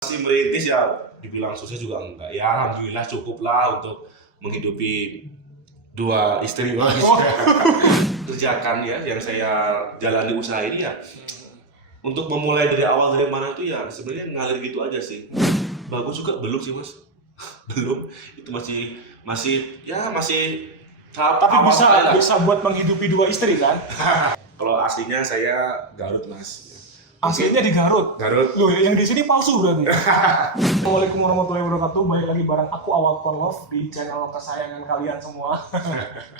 Masih merintis ya, dibilang sukses juga enggak. Ya alhamdulillah cukup lah untuk menghidupi dua istri mas. Kerjakan ya yang saya jalani usaha ini ya. Untuk memulai dari awal dari mana itu ya sebenarnya ngalir gitu aja sih. Bagus juga belum sih mas. Belum, itu masih tahap Tapi awal sekali lah. bisa buat menghidupi dua istri kan? Kalau aslinya saya Garut mas. Aslinya di Garut. Garut. Loh, yang di sini palsu berarti. Assalamualaikum warahmatullahi wabarakatuh. Balik lagi bareng aku Awal Love di channel kesayangan kalian semua.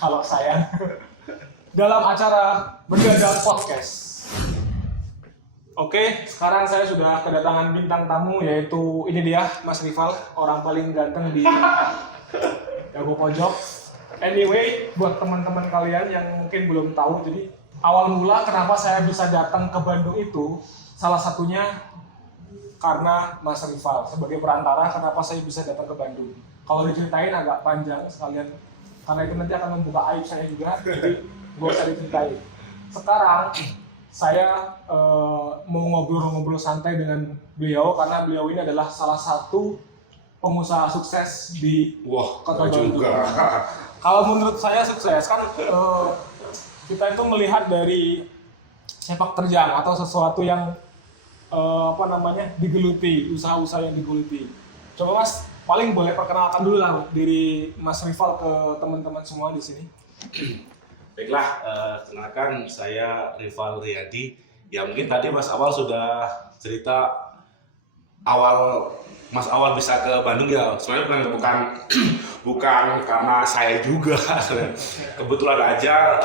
Kalau sayang. Dalam acara Bergadang Podcast. Oke, sekarang saya sudah kedatangan bintang tamu, yaitu ini dia Mas Rival, orang paling ganteng di Dago Pojok. Anyway, buat teman-teman kalian yang mungkin belum tahu, jadi awal mula kenapa saya bisa datang ke Bandung itu salah satunya karena Mas Rival sebagai perantara. Kenapa saya bisa datang ke Bandung? Kalau diceritain agak panjang sekalian, karena itu nanti akan membuka aib saya juga, jadi gak usah diceritain. Sekarang saya mau ngobrol-ngobrol santai dengan beliau karena beliau ini adalah salah satu pengusaha sukses di Kota Bandung. Kalau menurut saya sukses kan kita itu melihat dari sepak terjang atau sesuatu yang digeluti, usaha-usaha yang digeluti. Coba Mas, paling boleh perkenalkan dulu lah diri Mas Rival ke teman-teman semua di sini. Baiklah, kenalkan saya Rival Riyadi. Ya mungkin tadi Mas Awal sudah cerita Mas Awal bisa ke Bandung ya. Sebenarnya bukan karena saya juga. Kebetulan aja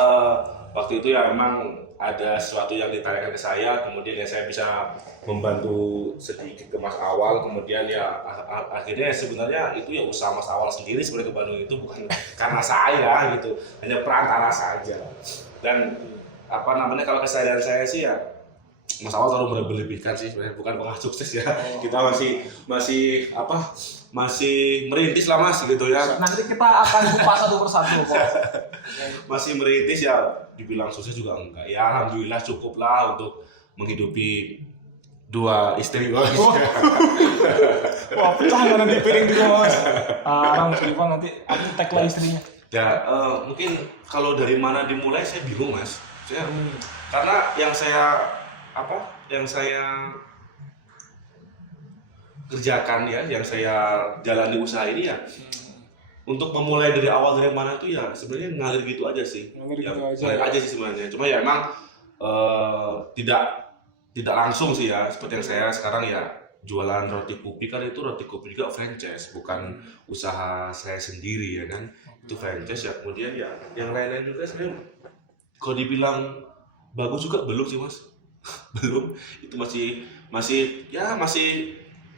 waktu itu ya memang ada sesuatu yang ditanyakan ke saya, kemudian ya saya bisa membantu sedikit ke Mas Awal, kemudian ya akhirnya sebenarnya itu ya usaha Mas Awal sendiri sebenarnya ke Bandung itu bukan karena saya gitu, hanya perantara saja. Dan kalau kesadaran saya sih ya Mas Awal terlalu berlebihkan sih sebenarnya, bukan pengen sukses ya. Kita masih merintis lah Mas gitu ya. Nanti kita akan kupas satu persatu kok. Masih merintis ya, dibilang sukses juga enggak. Ya alhamdulillah cukup lah untuk menghidupi dua istri mas. Wah, pecah nggak nanti piring juga Mas. Mas Rival nanti aku tag lah istrinya. Ya mungkin kalau dari mana dimulai saya bingung Mas. Karena yang saya kerjakan ya, yang saya jalani usaha ini ya, untuk memulai dari awal dari mana itu ya sebenarnya ngalir gitu aja sih. Ngalir aja sih sebenarnya. Cuma ya emang tidak langsung sih ya, seperti yang saya sekarang ya jualan roti kopi, kan itu roti kopi juga franchise, bukan usaha saya sendiri ya kan. Itu franchise ya, kemudian ya yang lain-lain juga sebenarnya kalau dibilang bagus juga belum sih Mas. Belum, itu masih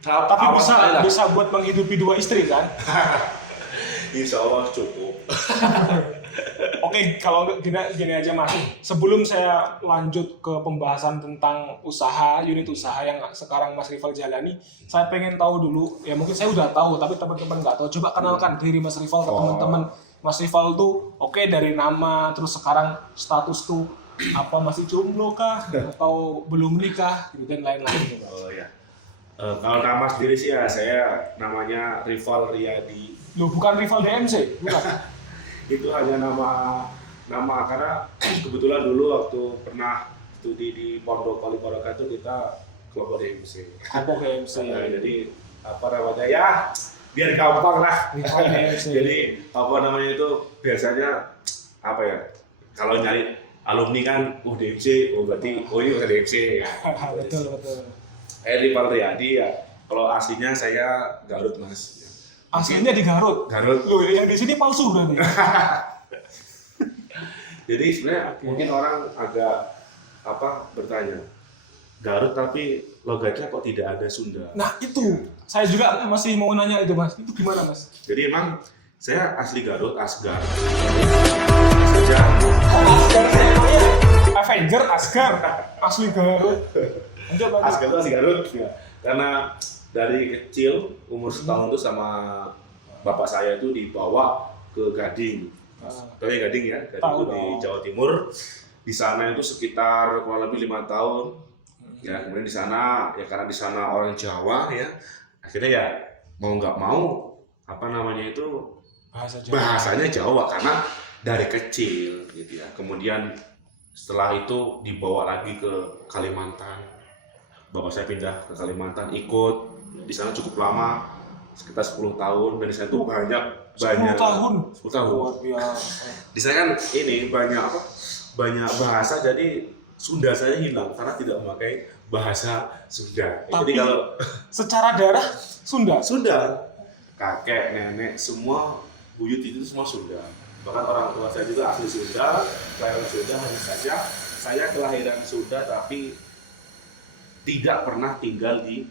tahap Tapi awal sekali lah. bisa buat menghidupi dua istri kan? Insya Allah cukup. Oke, kalau gini aja Mas. Sebelum saya lanjut ke pembahasan tentang unit usaha yang sekarang Mas Rival jalani, saya pengen tahu dulu, ya mungkin saya udah tahu, tapi teman-teman nggak tahu. Coba kenalkan diri Mas Rival ke teman-teman. Mas Rival tuh dari nama, terus sekarang status tuh apa, masih jomblo kah? Atau belum nikah? Gitu, dan lain-lain. Oh ya. Kalau nama sendiri sih ya saya namanya Rival Riyadi. Loh, bukan Rival DMC? Bukan? Itu hanya nama karena kebetulan dulu waktu pernah studi di Pondok Kalibaroka itu kita kelompok DMC. Kelompok DMC. Jadi ya biar gampang lah. Rival DMC. Jadi itu biasanya kalau nyari alumni kan DMC, berarti ini bukan DMC ya. Betul. Rival Riyadi ya. Kalau aslinya saya Garut Mas. Aslinya di Garut. Loh, yang di sini palsu berarti. Jadi sebenarnya mungkin orang agak bertanya, Garut tapi logatnya kok tidak ada Sunda. Nah itu, saya juga masih mau nanya itu Mas. Itu gimana Mas? Jadi emang saya asli Garut, Asgar. Avenger, Asgar, asli Garut. Asgar itu asli Garut. Ya. Karena dari kecil umur setahun itu sama bapak saya itu dibawa ke Gading. Tahu ya Gading ya? Gading itu di Jawa Timur. Di sana itu sekitar kurang lebih 5 tahun. Ya kemudian di sana ya karena di sana orang Jawa ya, akhirnya ya mau nggak mau apa namanya itu bahasanya Jawa karena dari kecil gitu ya. Kemudian setelah itu dibawa lagi ke Kalimantan. Bapak saya pindah ke Kalimantan, ikut di sana cukup lama, sekitar 10 tahun, dan di sana tuh banyak 10 tahun. 10 tahun. Luar biasa. Di sana kan ini banyak bahasa, jadi Sunda saya hilang karena tidak memakai bahasa Sunda. Tapi Jadi kalau secara darah Sunda. Sunda, kakek, nenek, semua buyut itu semua Sunda. Bahkan orang tua saya juga asli Sunda, kelahiran Sunda, hanya saja saya kelahiran Sunda tapi tidak pernah tinggal di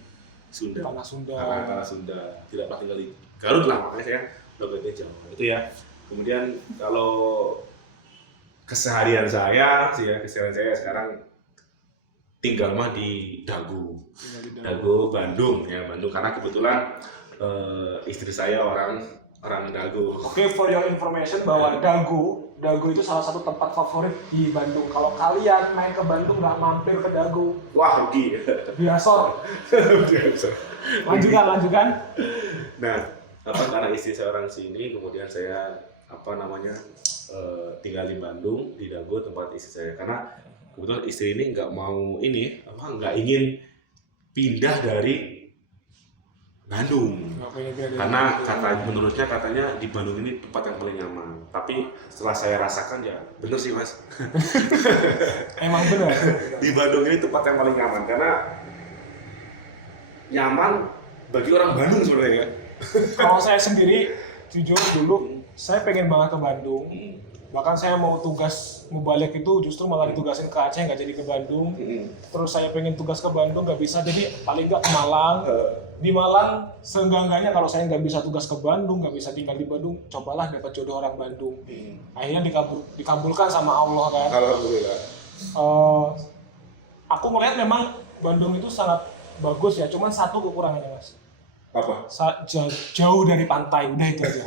Sunda. Tanah Sunda. Tanah Sunda. Tidak pernah tinggal di Garut lah, makanya saya logatnya Jawa. Itu ya. Kemudian kalau keseharian saya sekarang tinggal mah di Dago, Bandung ya, Bandung karena kebetulan istri saya orang Dago. Oke, for your information bahwa Dago itu salah satu tempat favorit di Bandung. Kalau kalian main ke Bandung nggak mampir ke Dago, Wah, rugi. biasa. Lanjutkan. Nah, karena istri saya orang sini, kemudian saya tinggal di Bandung di Dago tempat istri saya karena kebetulan istri ini nggak ingin pindah dari Bandung karena menurutnya katanya di Bandung ini tempat yang paling nyaman. Tapi setelah saya rasakan ya bener sih mas. Emang bener. Di Bandung ini tempat yang paling nyaman karena nyaman bagi orang Bandung sebenarnya. Kalau saya sendiri jujur dulu saya pengen banget ke Bandung. Bahkan saya mau balik itu justru malah ditugasin ke Aceh, nggak jadi ke Bandung. Terus saya pengen tugas ke Bandung nggak bisa, jadi paling nggak ke Malang. Di Malang seenggak-enggaknya kalau saya nggak bisa tugas ke Bandung, nggak bisa tinggal di Bandung, cobalah dapat jodoh orang Bandung. Akhirnya dikabulkan sama Allah kan. Alhamdulillah. Aku melihat memang Bandung itu sangat bagus ya, cuman satu kekurangannya mas. Apa? Jauh dari pantai, udah itu aja.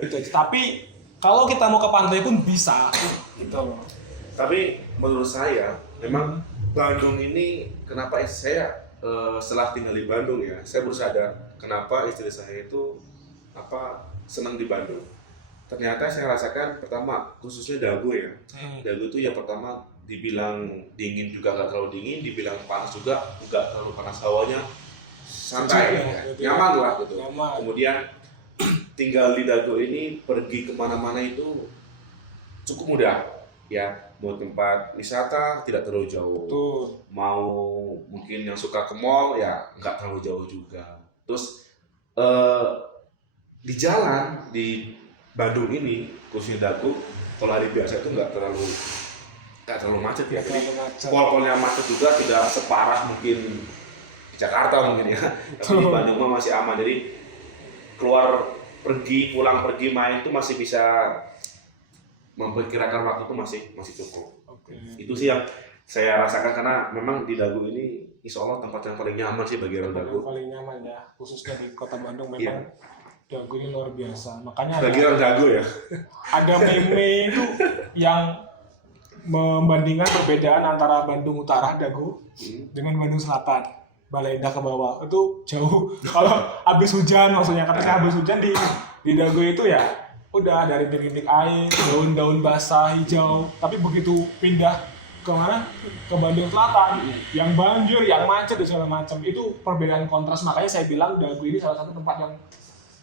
Itu aja. Tapi kalau kita mau ke pantai pun bisa, gitu loh. Tapi menurut saya, memang Bandung ini kenapa saya setelah tinggal di Bandung ya, saya baru sadar kenapa istri saya itu senang di Bandung. Ternyata saya rasakan pertama khususnya Dago ya, Dago itu ya pertama dibilang dingin juga nggak terlalu dingin, dibilang panas juga nggak terlalu panas, hawanya santai, nyaman lah gitu. Nyaman. Kemudian tinggal di Dago ini pergi kemana-mana itu cukup mudah ya, mau tempat wisata tidak terlalu jauh. Betul. Mau mungkin yang suka ke mall ya nggak terlalu jauh juga. Terus di jalan di Bandung ini khususnya Dago kalau hari biasa itu nggak terlalu macet ya. Jadi pol-polnya macet juga tidak separah mungkin di Jakarta mungkin ya. Tapi di Bandung mah masih aman, jadi pulang pergi main itu masih bisa memperkirakan waktu itu masih cukup. Itu sih yang saya rasakan karena memang di Dago ini insya Allah tempat yang paling nyaman sih bagi orang Dago. Paling nyaman ya, khususnya di kota Bandung memang Dago ini luar biasa. Makanya bagi orang Dago ya. Ada meme itu yang membandingkan perbedaan antara Bandung Utara Dago dengan Bandung Selatan. Balai Endah ke bawah itu jauh. Kalau habis hujan, maksudnya ketika habis hujan di Dago itu ya udah dari rintik air, daun-daun basah hijau. Tapi begitu pindah ke mana? Ke Bandung Selatan, yang banjir, yang macet dan segala macam. Itu perbedaan kontras. Makanya saya bilang Dago ini salah satu tempat yang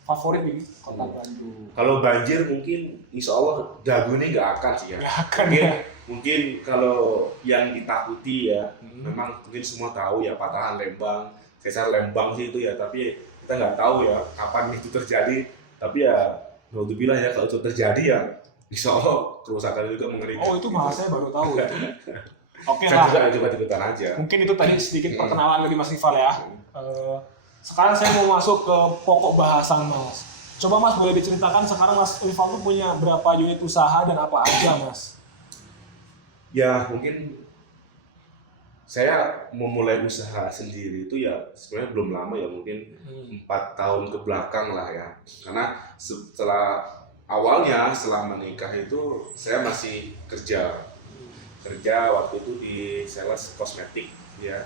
favorit di kota Bandung. Kalau banjir mungkin insya Allah Dago ini nggak akan sih ya. Nggak akan ya. Mungkin kalau yang ditakuti ya, memang mungkin semua tahu ya patahan Lembang, sesar Lembang sih itu ya, tapi kita nggak tahu ya kapan itu terjadi. Tapi ya, naudzubillah ya kalau itu terjadi ya, insya Allah kerusakan juga mengerikan. Oh itu malah saya baru tahu itu. Oke Saya lah. juga ikutan aja. Mungkin itu tadi sedikit perkenalan dari Mas Rival ya. Sekarang saya mau masuk ke pokok bahasan Mas. Coba Mas boleh diceritakan sekarang Mas Rival tuh punya berapa unit usaha dan apa aja Mas? Ya mungkin saya memulai usaha sendiri itu ya sebenarnya belum lama ya, mungkin 4 tahun ke belakang lah ya. Karena setelah menikah itu saya masih kerja waktu itu di sales kosmetik ya.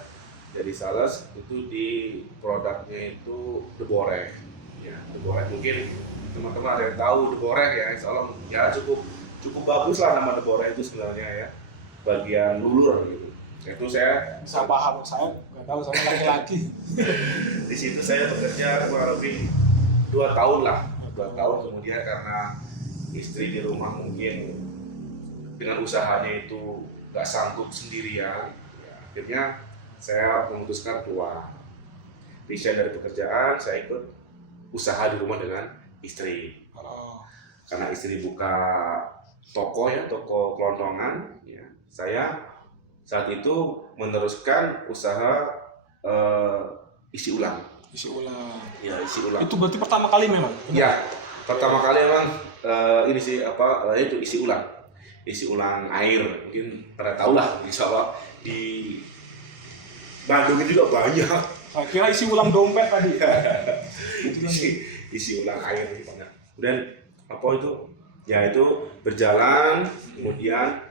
Jadi sales itu di produknya itu Deboreh, ya Deboreh. Mungkin teman-teman ada yang tahu Deboreh ya, insya Allah ya cukup bagus lah nama Deboreh itu sebenarnya ya, bagian lulur gitu. Itu saya Bisa paham, saya nggak tahu, saya laki-laki. di situ saya bekerja kurang lebih 2 tahun lah, 2 tahun. Kemudian karena istri di rumah mungkin dengan usahanya itu nggak sanggup sendirian, ya, akhirnya saya memutuskan keluar, resign dari pekerjaan, saya ikut usaha di rumah dengan istri. Karena istri buka toko ya, toko kelontongan, ya, saya saat itu meneruskan usaha isi ulang. Isi ulang. Ya, isi ulang. Itu berarti pertama kali memang? Ya, pertama kali emang ini sih itu isi ulang. Isi ulang air, mungkin pada tahu lah, insya Allah di Bandung itu juga banyak. Saya kira isi ulang dompet tadi. isi ulang air ini banyak. Kemudian apa itu? Ya itu berjalan, kemudian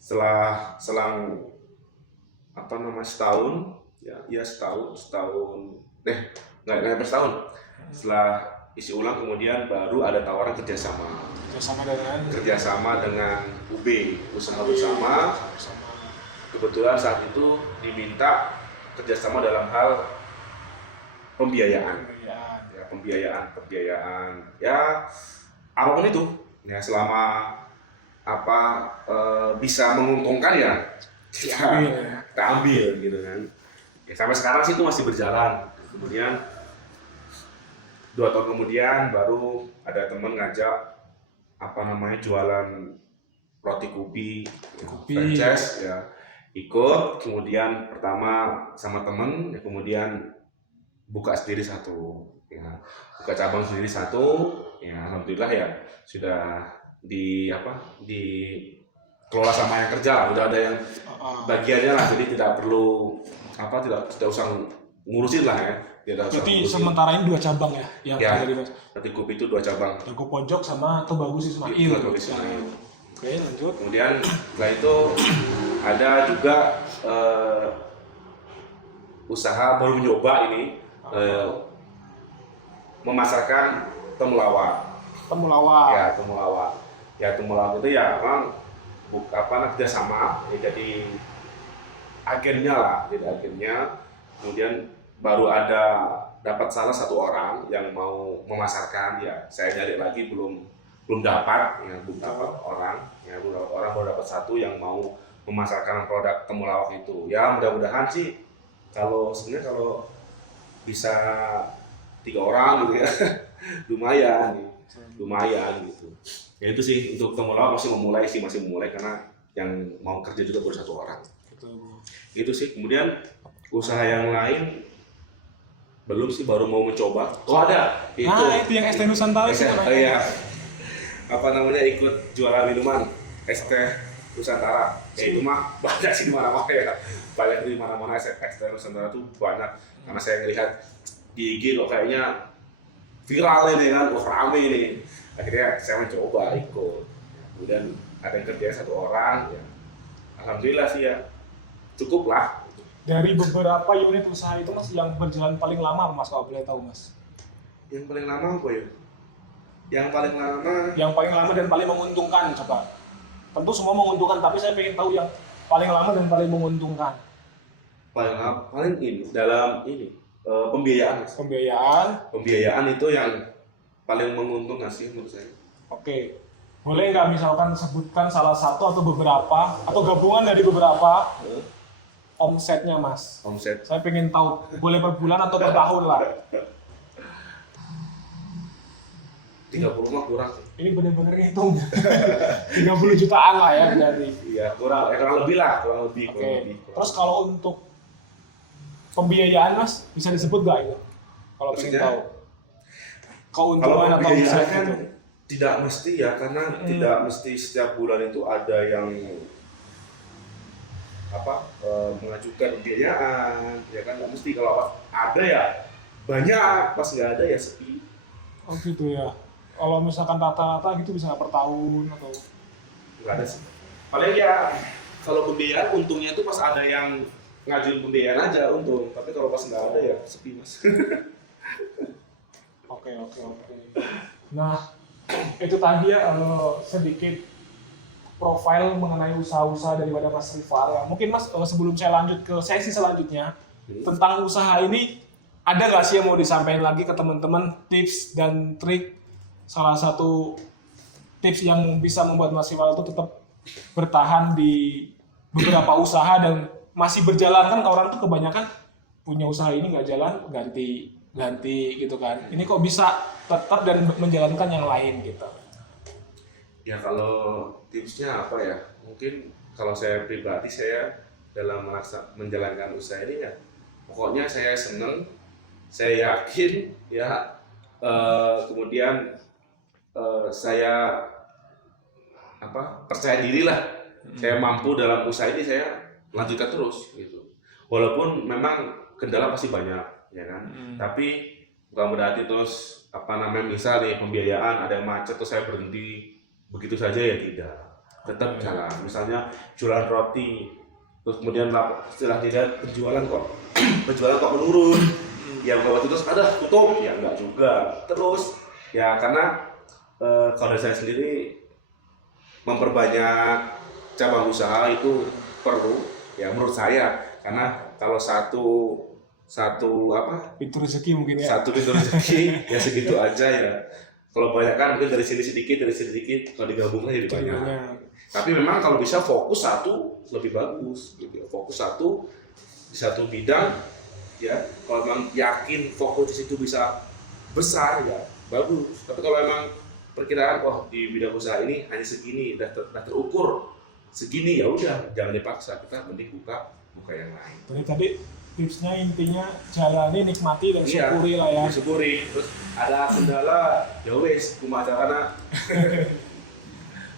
selang setahun, ya setahun nggak sampai setahun. Setelah isi ulang kemudian baru ada tawaran kerjasama dengan UB, usaha bersama. Kebetulan saat itu diminta kerjasama dalam hal pembiayaan, ya apapun itu, ya selama bisa menguntungkan ya kita ambil gitu kan. Ya, sampai sekarang sih itu masih berjalan. Kemudian 2 tahun kemudian baru ada teman ngajak jualan roti kupi franchise ya, ikut. Kemudian pertama sama temen ya, kemudian buka sendiri satu ya, buka cabang sendiri satu ya. Alhamdulillah ya sudah dikelola sama yang kerja lah, udah ada yang bagiannya lah, jadi tidak perlu tidak usah ngurusin lah ya. Jadi sementara ini 2 cabang ya yang ya, roti kupi itu 2 cabang. Dago Pojok sama Tubagus Ismail. Oke, lanjut. Kemudian setelah itu ada juga usaha baru mencoba ini memasarkan temulawak. Ya temulawak itu ya memang kerjasama ya, jadi agennya lah, kemudian baru dapat salah satu orang yang mau memasarkan ya. Saya nyari lagi belum dapat orang, baru dapat satu yang mau memasarkan produk temulawak itu. Ya mudah-mudahan sih kalau bisa 3 orang gitu ya lumayan gitu. Ya itu sih untuk temulawak masih memulai karena yang mau kerja juga baru 1 orang. Itu sih. Kemudian usaha yang lain belum sih, baru mau mencoba. Ada itu yang ST Nusantara itu iya. Ikut jualan minuman ST Nusantara. Ya itu mah banyak sih di mana-mana ya. Banyak di mana-mana ST Nusantara tuh banyak. Karena saya ngelihat di IG kok kayaknya viral ini kan, rame ini. Akhirnya saya mencoba ikut. Kemudian ada yang kerja 1 orang ya. Alhamdulillah sih ya. Cukup lah. Dari beberapa unit usaha itu Mas, yang berjalan paling lama Mas, kalau boleh tahu Mas? Yang paling lama apa ya? Yang paling lama dan paling menguntungkan, coba. Tentu semua menguntungkan, tapi saya ingin tahu yang paling lama dan paling menguntungkan. Paling ini dalam ini pembiayaan. Mas. Pembiayaan itu yang paling menguntungkan sih menurut saya. Oke. Boleh nggak misalkan sebutkan salah satu atau beberapa atau gabungan dari beberapa omsetnya Mas? Omset. Saya pengen tahu, boleh per bulan atau per tahun lah. 30 mah kurang sih. Ini benar-benar ngitung. 30 jutaan lah ya berarti. Iya, kurang lebih. Oke. Terus kalau untuk pembiayaan Mas, bisa disebut nggak itu? Kalau pengen tahu. Keuntungan atau omset kan gitu. Tidak mesti ya, karena tidak mesti setiap bulan itu ada yang mengajukan pembiayaan, ya kan nggak mesti. Kalau ada ya banyak, pas nggak ada ya sepi. Oh gitu ya. Kalau misalkan rata-rata gitu bisa per tahun atau? Nggak ada sih. Paling ya kalau pembiayaan untungnya itu pas ada yang ngajuin pembiayaan aja untung, tapi kalau pas nggak ada ya sepi mas. Oke. Nah, itu tadi ya sedikit profil mengenai usaha-usaha daripada Mas Rival ya. Mungkin Mas sebelum saya lanjut ke sesi selanjutnya tentang usaha ini, ada nggak sih yang mau disampaikan lagi ke teman-teman tips dan trik, salah satu tips yang bisa membuat Mas Rival itu tetap bertahan di beberapa usaha dan masih berjalan? Kan orang tuh kebanyakan punya usaha ini nggak jalan, ganti gitu kan. Ini kok bisa tetap dan menjalankan yang lain gitu? Ya kalau tipsnya apa ya? Mungkin kalau saya pribadi, saya dalam menjalankan usaha ini ya, pokoknya saya seneng, saya yakin ya, kemudian saya percaya diri lah, saya mampu dalam usaha ini, saya lanjutkan terus gitu. Walaupun memang kendala pasti banyak ya kan, tapi bukan berarti terus misal nih pembiayaan ada yang macet terus saya berhenti begitu saja, ya tidak, tetap jalan. Misalnya jualan roti terus kemudian setelah tidak penjualan kok menurun, ya waktu itu terus ada tutup, ya enggak juga, terus ya karena kalau dari saya sendiri memperbanyak cabang usaha itu perlu ya menurut saya, karena kalau satu pintu rezeki mungkin ya. Satu pintu rezeki ya segitu aja ya. Kalau banyak kan mungkin dari sini sedikit, kalau digabungnya jadi banyak. Tapi memang kalau bisa fokus satu lebih bagus gitu. Fokus satu di satu bidang ya. Kalau memang yakin fokus di situ bisa besar ya bagus. Tapi kalau memang perkiraan di bidang usaha ini hanya segini, udah terukur segini, ya udah jangan dipaksa, kita mending buka yang lain. Jadi tadi tipsnya intinya jalani, nikmati dan syukuri lah ya. Syukuri. Terus ada kendala, ya wes kumaha karena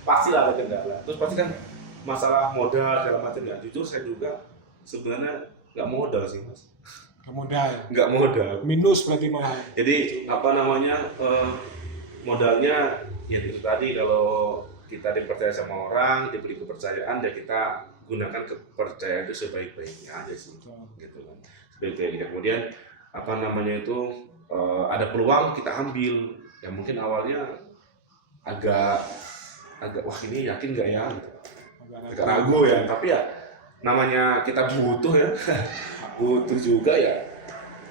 pastilah ada kendala. Terus pasti kan masalah modal segala macam ya. Jujur saya juga sebenarnya nggak modal sih mas. Nggak modal. Minus berarti mahal. Jadi modalnya ya itu tadi, kalau kita dipercaya sama orang, diberi kepercayaan, ya kita gunakan kepercayaan itu sebaik-baiknya aja sih, gitu kan, sebaik-baiknya. Kemudian ada peluang kita ambil, ya mungkin awalnya agak wah ini yakin nggak ya, gitu. Agak ragu ya, tapi ya namanya kita butuh ya, butuh juga ya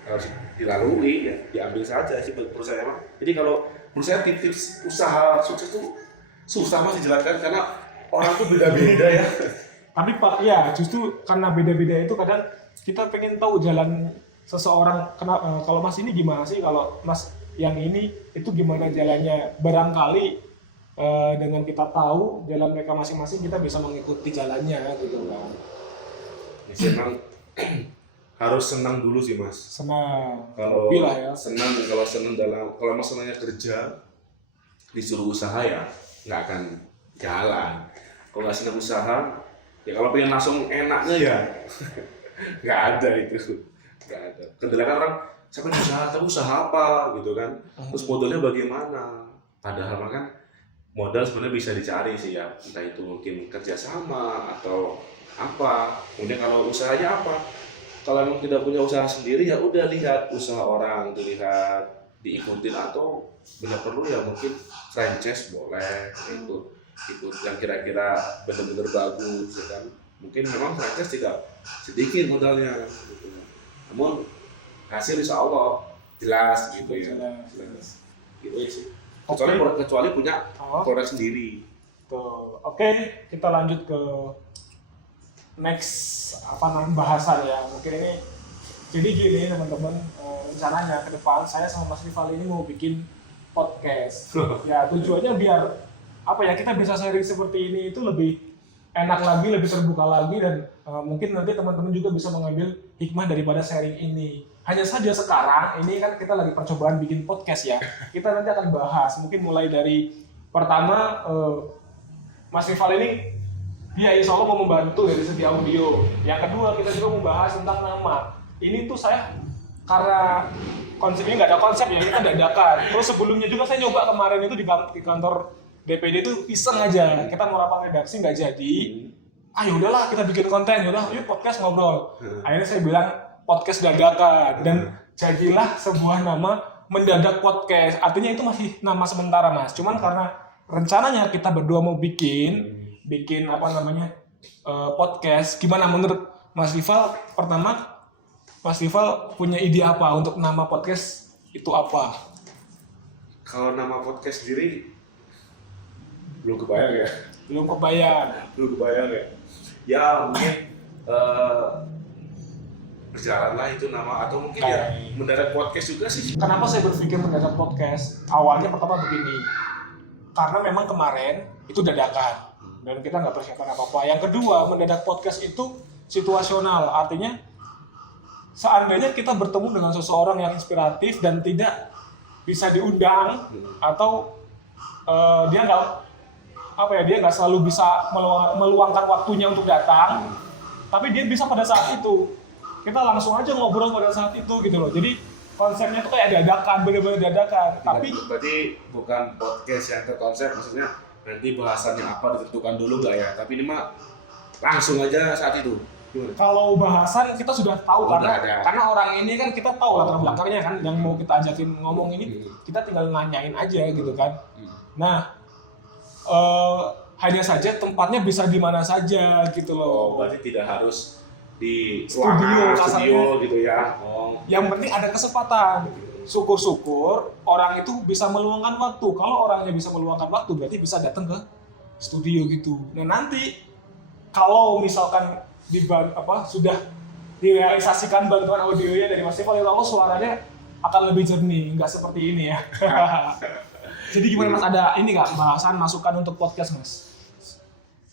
harus dilalui ya, diambil saja sih menurut saya mah. Jadi kalau menurut saya tips usaha sukses itu susah mas dijelaskan karena orang tuh beda-beda ya. Tapi Pak, ya justru karena beda-beda itu kadang kita pengen tahu jalan seseorang. Kalau Mas ini gimana sih, kalau Mas yang ini itu gimana jalannya? Barangkali dengan kita tahu jalan mereka masing-masing, kita bisa mengikuti jalannya gitu kan. Jadi emang harus senang dulu sih mas. Senang. Kalau ya. kalau mas senangnya kerja, disuruh usaha ya nggak akan jalan. Kalau nggak senang usaha, ya kalau pengen langsung enaknya ya nggak ada itu, nggak ada. Kendala kan orang siapa usaha, tapi usaha apa gitu kan, terus modalnya bagaimana? Padahal kan modal sebenarnya bisa dicari sih ya, entah itu mungkin kerjasama atau apa. Kemudian kalau usahanya apa? Kalau memang tidak punya usaha sendiri ya udah lihat usaha orang, dilihat diikutin, atau bila perlu ya mungkin franchise boleh, ikut yang kira-kira benar-benar bagus ya kan. Mungkin memang franchise tidak sedikit modalnya gitu. Namun hasil insya Allah jelas gitu ya. Jelas. Gitu sih. Kecuali punya produk sendiri. Tuh. Oke, kita lanjut ke next bahasan ya. Mungkin ini jadi gini teman-teman, rencananya ke depan saya sama Mas Rival ini mau bikin podcast. Ya tujuannya biar kita bisa sharing seperti ini itu lebih enak lagi, lebih terbuka lagi, dan mungkin nanti teman-teman juga bisa mengambil hikmah daripada sharing ini. Hanya saja sekarang ini kan kita lagi percobaan bikin podcast ya. Kita nanti akan bahas mungkin mulai dari pertama Mas Rival ini dia insya Allah mau membantu dari segi audio. Yang kedua kita juga membahas tentang nama. Ini tuh saya karena konsepnya nggak ada konsep ya, kita dadakan. Terus sebelumnya juga saya nyoba kemarin itu di kantor DPD itu iseng aja, kita mau rapat redaksi nggak jadi. udahlah kita bikin konten, yaudah yuk podcast ngobrol. Akhirnya saya bilang podcast dadakan dan jadilah sebuah nama Mendadak Podcast. Artinya itu masih nama sementara Mas. Cuman karena rencananya kita berdua mau bikin podcast. Gimana menurut Mas Rival? Pertama, Mas Rival punya ide apa untuk nama podcast itu apa? Kalau nama podcast sendiri belum kebayang ya. Belum kebayang Ya. Ya mungkin berjalanlah itu nama atau mungkin ya Mendadak Podcast juga sih. Kenapa saya berpikir Mendadak Podcast? Awalnya pertama begini, karena memang kemarin itu dadakan dan kita nggak persiapan apa-apa. Yang kedua, Mendadak Podcast itu situasional, artinya seandainya kita bertemu dengan seseorang yang inspiratif dan tidak bisa diundang atau dia nggak selalu bisa meluangkan waktunya untuk datang, tapi dia bisa pada saat itu. Kita langsung aja ngobrol pada saat itu gitu loh. Jadi konsepnya tuh kayak dadakan, bener-bener dadakan. Tapi berarti bukan podcast yang ke konsep, maksudnya nanti bahasannya apa ditentukan dulu nggak ya? Tapi ini mah langsung aja saat itu. Gimana? kalau bahasan kita sudah tahu Udah karena orang ini kan kita tahu latar belakangnya kan, yang mau kita ajakin ngomong ini kita tinggal nanyain aja gitu kan. Nah, hanya saja tempatnya bisa di mana saja gitu loh. Berarti tidak harus di Studio gitu ya. Yang penting ada kesempatan. Syukur-syukur orang itu bisa meluangkan waktu. Kalau orangnya bisa meluangkan waktu berarti bisa datang ke studio gitu. Nah nanti kalau misalkan sudah direalisasikan bantuan audionya dari Mas Rival, Allah suaranya akan lebih jernih, nggak seperti ini ya. Jadi gimana Mas, ada ini nggak bahasan masukan untuk podcast Mas?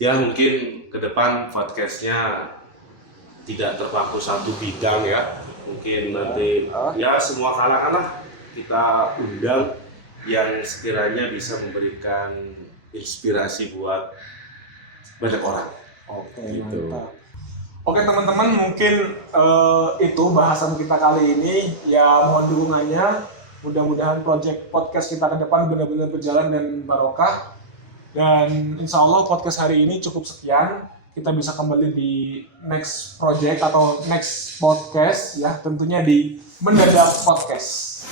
Ya mungkin ke depan podcastnya tidak terpaku satu bidang ya. Mungkin nanti ya semua kalangan lah kita undang yang sekiranya bisa memberikan inspirasi buat banyak orang. Oke, gitu. mantap. Oke teman-teman, mungkin itu bahasan kita kali ini. Ya mohon dukungannya. Mudah-mudahan project podcast kita ke depan benar-benar berjalan dan barokah. Dan insya Allah podcast hari ini cukup sekian. Kita bisa kembali di next project atau next podcast ya, tentunya di Mendadak Podcast.